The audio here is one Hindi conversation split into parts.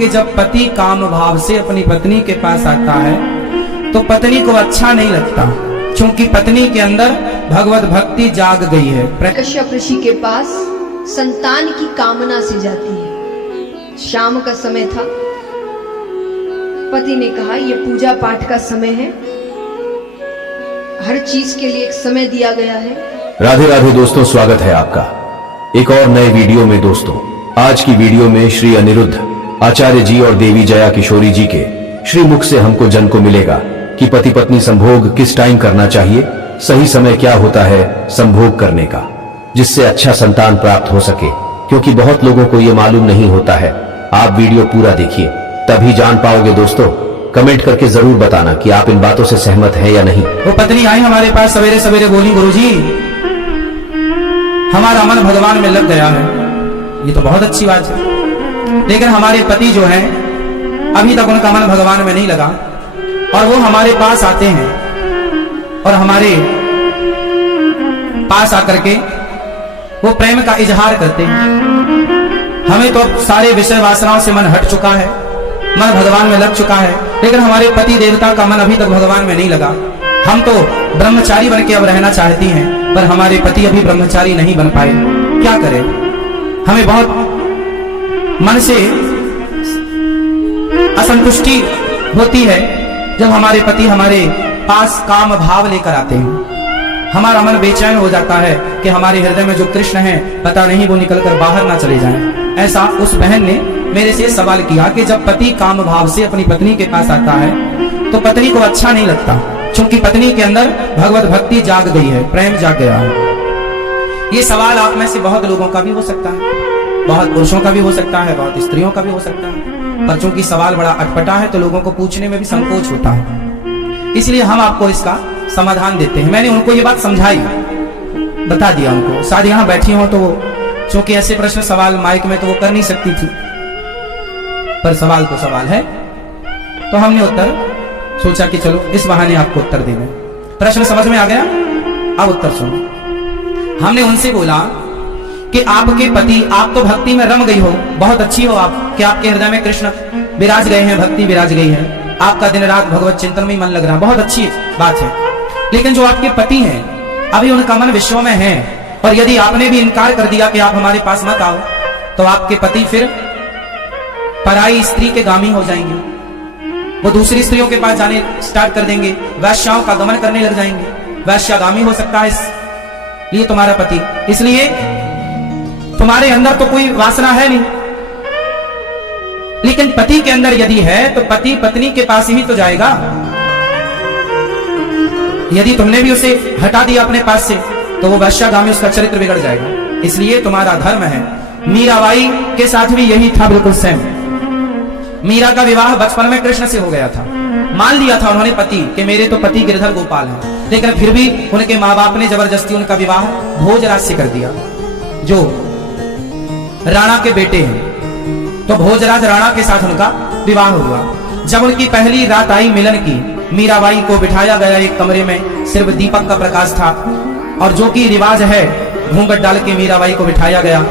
कि जब पति काम भाव से अपनी पत्नी के पास आता है तो पत्नी को अच्छा नहीं लगता, क्योंकि पत्नी के अंदर भगवत भक्ति जाग गई है। कश्यप ऋषि के पास संतान की कामना से जाती है। शाम का समय था। पति ने कहा ये पूजा पाठ का समय है, हर चीज के लिए एक समय दिया गया है। राधे राधे दोस्तों, स्वागत है आपका एक और नए वीडियो में। दोस्तों, आज की वीडियो में श्री अनिरुद्ध आचार्य जी और देवी जया किशोरी जी के श्री मुख से हमको जन को मिलेगा कि पति पत्नी संभोग किस टाइम करना चाहिए, सही समय क्या होता है संभोग करने का, जिससे अच्छा संतान प्राप्त हो सके, क्योंकि बहुत लोगों को ये मालूम नहीं होता है। आप वीडियो पूरा देखिए, तभी जान पाओगे। दोस्तों, कमेंट करके जरूर बताना कि आप इन बातों से सहमत हैं या नहीं। वो पत्नी आई हमारे पास सवेरे सवेरे, बोली गुरुजी हमारा मन भगवान में लग गया है। ये तो बहुत अच्छी बात है, लेकिन हमारे पति जो हैं अभी तक उनका मन भगवान में नहीं लगा, और वो हमारे पास आते हैं और हमारे पास आकर के वो प्रेम का इजहार करते हैं। हमें तो सारे विषय वासनाओं से मन हट चुका है, मन भगवान में लग चुका है, लेकिन हमारे पति देवता का मन अभी तक भगवान में नहीं लगा। हम तो ब्रह्मचारी बन के अब रहना चाहती हैं, पर हमारे पति अभी ब्रह्मचारी नहीं बन पाए। क्या करें? हमें बहुत मन से असंतुष्टि होती है जब हमारे पति हमारे पास काम भाव लेकर आते हैं। हमारा मन बेचैन हो जाता है कि हमारे हृदय में जो कृष्ण है पता नहीं वो निकलकर बाहर ना चले जाएं। ऐसा उस बहन ने मेरे से सवाल किया कि जब पति काम भाव से अपनी पत्नी के पास आता है तो पत्नी को अच्छा नहीं लगता, क्योंकि पत्नी के अंदर भगवत भक्ति जाग गई है, प्रेम जाग गया है। ये सवाल आप में से बहुत लोगों का भी हो सकता है, बहुत पुरुषों का भी हो सकता है, बहुत स्त्रियों का भी हो सकता है, पर चूंकि सवाल बड़ा अटपटा है तो लोगों को पूछने में भी संकोच होता है। इसलिए हम आपको इसका समाधान देते हैं। मैंने उनको ये बात समझाई, बता दिया उनको। शायद यहाँ बैठी हो तो चूंकि ऐसे प्रश्न सवाल माइक में तो वो कर नहीं सकती थी, पर सवाल तो सवाल है, तो हमने उत्तर सोचा कि चलो इस बहाने आपको उत्तर दे दें। प्रश्न समझ में आ गया? अब उत्तर सुनो। हमने उनसे बोला कि आपके पति, आप तो भक्ति में रम गई हो, बहुत अच्छी हो आप, कि आपके हृदय में कृष्ण विराज गए हैं, भक्ति विराज गई है, आपका दिन रात भगवत चिंतन में मन लग रहा, बहुत अच्छी बात है। लेकिन जो आपके पति हैं अभी उनका मन विश्व में है, और यदि आपने भी इनकार कर दिया कि आप हमारे पास मत आओ, तो आपके पति फिर पराई स्त्री के गामी हो जाएंगे, वो दूसरी स्त्रियों के पास जाने स्टार्ट कर देंगे, वैश्याओं का गमन करने लग जाएंगे, वैश्यागामी हो सकता है इसलिए तुम्हारा पति। इसलिए तुम्हारे अंदर तो कोई वासना है नहीं, लेकिन पति के अंदर यदि है तो पति पत्नी के पास ही तो जाएगा। यदि तुमने भी उसे हटा दिया अपने पास से तो वो वैश्यागामी, उसका चरित्र बिगड़ जाएगा। इसलिए तुम्हारा धर्म है। मीराबाई के साथ भी यही था, बिल्कुल सेम। मीरा का विवाह बचपन में कृष्ण से हो गया था, मान लिया था उन्होंने पति कि मेरे तो पति गिरधर गोपाल हैं, लेकिन फिर भी उनके माँ बाप ने जबरदस्ती उनका विवाह भोजराज से कर दिया, जो राणा के बेटे हैं। तो भोजराज राणा के साथ उनका विवाह हुआ। जब उनकी पहली रात आई मिलन की, मीराबाई को बिठाया गया एक कमरे में, सिर्फ दीपक का प्रकाश था, और जो कि रिवाज है घूंघट डाल के मीराबाई को बिठाया गया।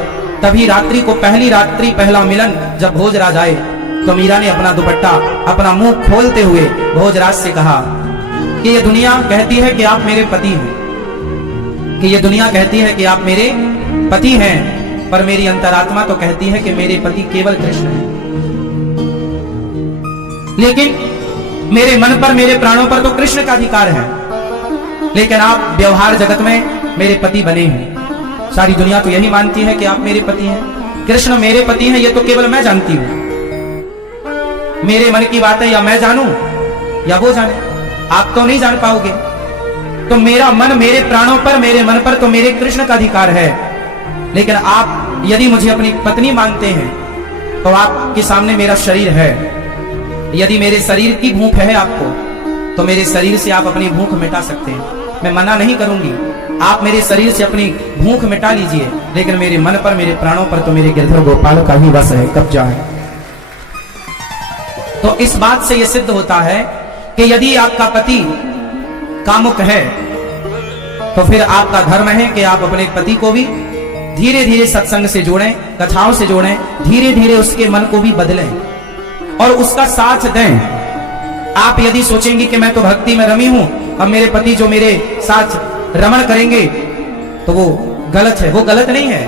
तभी रात्रि को, पहली रात्रि पहला मिलन जब भोजराज आए तो मीरा ने अपना दुपट्टा, अपना मुंह खोलते हुए भोजराज से कहा कि ये दुनिया कहती है कि आप मेरे पति हैं, कि ये दुनिया कहती है कि आप मेरे पति हैं, पर मेरी अंतरात्मा तो कहती है कि मेरे पति केवल कृष्ण हैं। लेकिन मेरे मन पर, मेरे प्राणों पर तो कृष्ण का अधिकार है, लेकिन आप व्यवहार जगत में मेरे पति बने हैं। सारी दुनिया तो यही मानती है कि आप मेरे पति हैं, कृष्ण मेरे पति हैं, ये तो केवल मैं जानती हूं। मेरे मन की बात है, या मैं जानूं या वो जाने, आप तो नहीं जान पाओगे। तो मेरा मन, मेरे प्राणों पर, मेरे मन पर तो मेरे कृष्ण का अधिकार है, लेकिन आप यदि मुझे अपनी पत्नी मानते हैं तो आपके सामने मेरा शरीर है। यदि मेरे शरीर की भूख है आपको, तो मेरे शरीर से आप अपनी भूख मिटा सकते हैं, मैं मना नहीं करूंगी। आप मेरे शरीर से अपनी भूख मिटा लीजिए, लेकिन मेरे मन पर, मेरे प्राणों पर तो मेरे गिरधर गोपाल का ही वश है, कब्जा है। तो इस बात से यह सिद्ध होता है कि यदि आपका पति कामुक है तो फिर आपका धर्म है कि आप अपने पति को भी धीरे धीरे सत्संग से जोड़ें, कथाओं से जोड़ें, धीरे धीरे उसके मन को भी बदलें। और उसका साथ दें। आप यदि सोचेंगे कि मैं तो भक्ति में रमी हूं, अब मेरे पति जो मेरे साथ रमण करेंगे, तो वो गलत है। वो गलत नहीं है,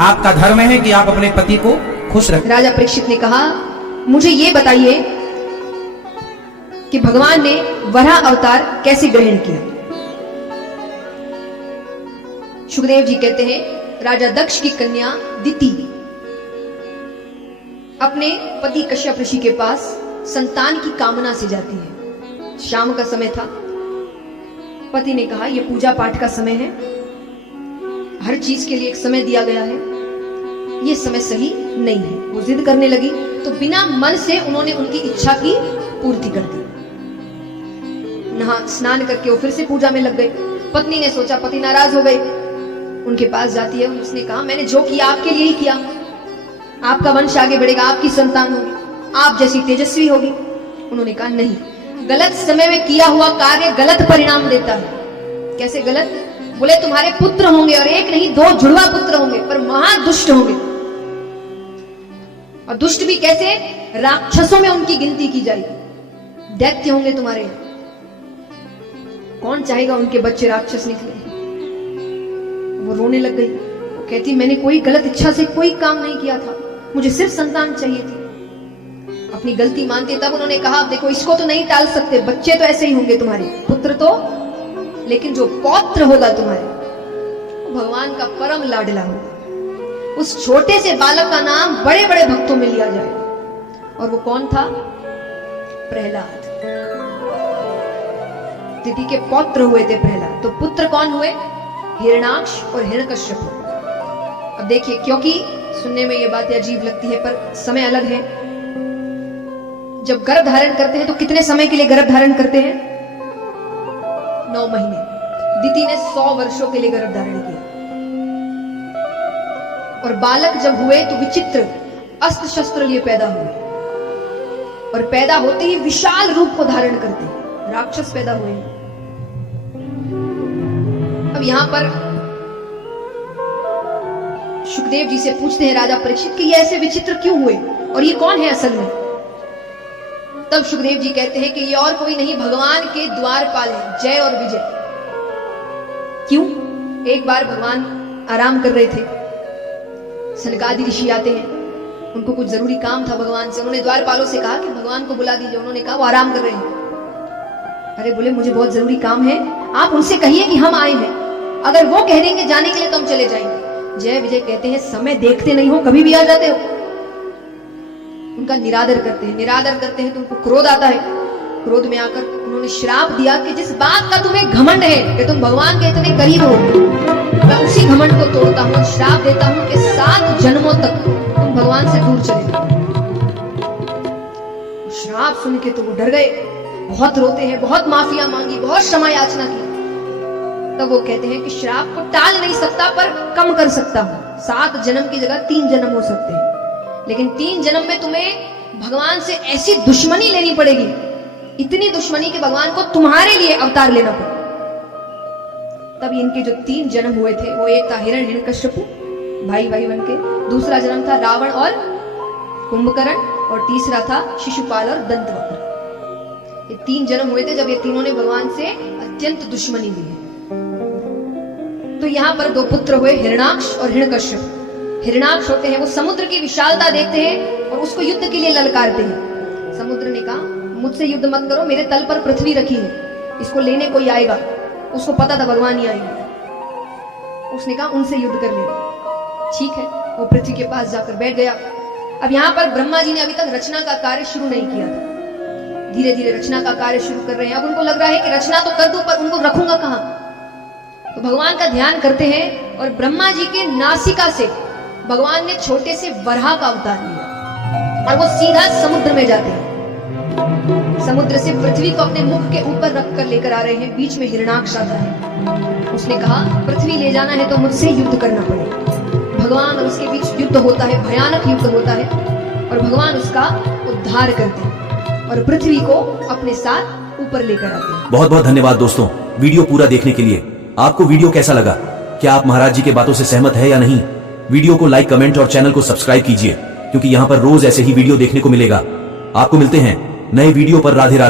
आपका धर्म है कि आप अपने पति को खुश रखें। राजा परीक्षित ने कहा, मुझे ये बताइए कि भगवान ने वराह अवतार कैसे ग्रहण किया। सुखदेव जी कहते हैं, राजा दक्ष की कन्या दिति अपने पति कश्यप ऋषि के पास संतान की कामना से जाती है। शाम का समय था। पति ने कहा, यह पूजा पाठ का समय है, हर चीज के लिए एक समय दिया गया है, यह समय सही नहीं है। वो जिद करने लगी तो बिना मन से उन्होंने उनकी इच्छा की पूर्ति कर दी। नहा स्नान करके वो फिर से पूजा में लग गए। पत्नी ने सोचा पति नाराज हो गए, उनके पास जाती है। उसने कहा, मैंने जो किया आपके लिए ही किया, आपका वंश आगे बढ़ेगा, आपकी संतान होगी, आप जैसी तेजस्वी होगी। उन्होंने कहा, नहीं, गलत समय में किया हुआ कार्य गलत परिणाम देता है। कैसे गलत? बोले तुम्हारे पुत्र होंगे, और एक नहीं 2 जुड़वा पुत्र होंगे, पर महादुष्ट होंगे। और दुष्ट भी कैसे? राक्षसों में उनकी गिनती की जाएगी, दैत्य होंगे तुम्हारे। कौन चाहेगा उनके बच्चे राक्षस निकले? वो रोने लग गई। वो कहती, मैंने कोई गलत इच्छा से कोई काम नहीं किया था, मुझे सिर्फ संतान चाहिए थी। अपनी गलती मानते तब उन्होंने कहा, देखो इसको तो नहीं टाल सकते, बच्चे तो ऐसे ही होंगे तुम्हारे, पुत्र तो, लेकिन जो पौत्र होगा तुम्हारे, वो भगवान का परम लाडला होगा। उस छोटे से बालक का नाम बड़े बड़े भक्तों में लिया जाएगा। और वो कौन था? प्रहलाद। दिति के पौत्र हुए थे प्रहलाद। तो पुत्र कौन हुए? हिरण्याक्ष और हिरण्यकश्यप। अब देखिए, क्योंकि सुनने में ये बातें अजीब लगती है पर समय अलग है। जब गर्भ धारण करते हैं तो कितने समय के लिए गर्भ धारण करते हैं? 9 महीने। दिति ने 100 वर्षों के लिए गर्भ धारण किया। और बालक जब हुए तो विचित्र अस्त्र शस्त्र लिए पैदा हुए, और पैदा होते ही विशाल रूप को धारण करते, राक्षस पैदा हुए। अब यहां पर सुखदेव जी से पूछते हैं राजा परीक्षित कि ये ऐसे विचित्र क्यों हुए, और ये कौन है असल में? तब सुखदेव जी कहते हैं कि ये और कोई नहीं, भगवान के द्वारपाल हैं, जय और विजय। क्यों? एक बार भगवान आराम कर रहे थे, सनकादि ऋषि आते हैं, उनको कुछ जरूरी काम था भगवान से। उन्होंने द्वारपालों से कहा कि भगवान को बुला दीजिए। उन्होंने कहा वो आराम कर रहे हैं। अरे बोले, मुझे बहुत जरूरी काम है, आप उनसे कहिए कि हम आए हैं। अगर वो कह देंगे जाने के लिए तो हम चले जाएंगे। जय विजय कहते हैं, समय देखते नहीं हो, कभी भी आ जाते हो। उनका निरादर करते हैं। निरादर करते हैं तो उनको क्रोध आता है। क्रोध में आकर उन्होंने श्राप दिया कि जिस बात का तुम्हें घमंड है कि तुम भगवान के इतने करीब हो, मैं उसी घमंड को तोड़ता हूं, श्राप देता हूं कि 7 जन्मों तक तुम भगवान से दूर चले जाओ। श्राप सुन के तो वो डर गए, बहुत रोते हैं, बहुत माफिया मांगी, बहुत क्षमा याचना की। तब वो कहते हैं कि श्राप को टाल नहीं सकता पर कम कर सकता हूं। 7 जन्म की जगह 3 जन्म हो सकते हैं, लेकिन 3 जन्म में तुम्हें भगवान से ऐसी दुश्मनी लेनी पड़ेगी, इतनी दुश्मनी कि भगवान को तुम्हारे लिए अवतार लेना पड़े। तब इनके जो 3 जन्म हुए थे, वो एक था हिरण्यकश्यपु, भाई भाई बन के, दूसरा जन्म था रावण और कुंभकर्ण, और तीसरा था शिशुपाल और दंतवक्र। ये 3 जन्म हुए थे जब ये तीनों ने भगवान से अत्यंत दुश्मनी ली है। तो यहां पर 2 पुत्र हुए, हिरण्याक्ष और हिरण्यकश्यप। हिरण्याक्ष होते हैं वो समुद्र की विशालता देखते हैं और उसको युद्ध के लिए ललकारते हैं। समुद्र ने कहा, मुझसे युद्ध मत करो, मेरे तल पर पृथ्वी रखी है, इसको लेने कोई आएगा। उसको पता था भगवान ही आएंगे। उसने कहा उनसे युद्ध कर लेना। ठीक है, वो पृथ्वी के पास जाकर बैठ गया। अब यहाँ पर ब्रह्मा जी ने अभी तक रचना का कार्य शुरू नहीं किया था, धीरे धीरे रचना का कार्य शुरू कर रहे हैं। अब उनको लग रहा है कि रचना तो कर दूं पर उनको रखूंगा कहां। तो भगवान का ध्यान करते हैं और ब्रह्मा जी के नासिका से भगवान ने छोटे से वराह का अवतार लिया और वो सीधा समुद्र में जाते हैं। समुद्र से पृथ्वी को अपने मुख के ऊपर रख कर लेकर आ रहे हैं। बीच में हिरण्याक्ष आता है। उसने कहा पृथ्वी ले जाना है तो मुझसे युद्ध करना पड़ेगा। भगवान और उसके बीच युद्ध होता है, भयानक युद्ध होता है और भगवान उसका उद्धार करते हैं और पृथ्वी को अपने साथ ऊपर लेकर आते हैं। बहुत बहुत धन्यवाद दोस्तों वीडियो पूरा देखने के लिए। आपको वीडियो कैसा लगा? क्या आप महाराज जी के बातों से सहमत है या नहीं? वीडियो को लाइक, कमेंट और चैनल को सब्सक्राइब कीजिए क्योंकि यहाँ पर रोज ऐसे ही वीडियो देखने को मिलेगा। आपको मिलते हैं नए वीडियो पर। राधे राधे।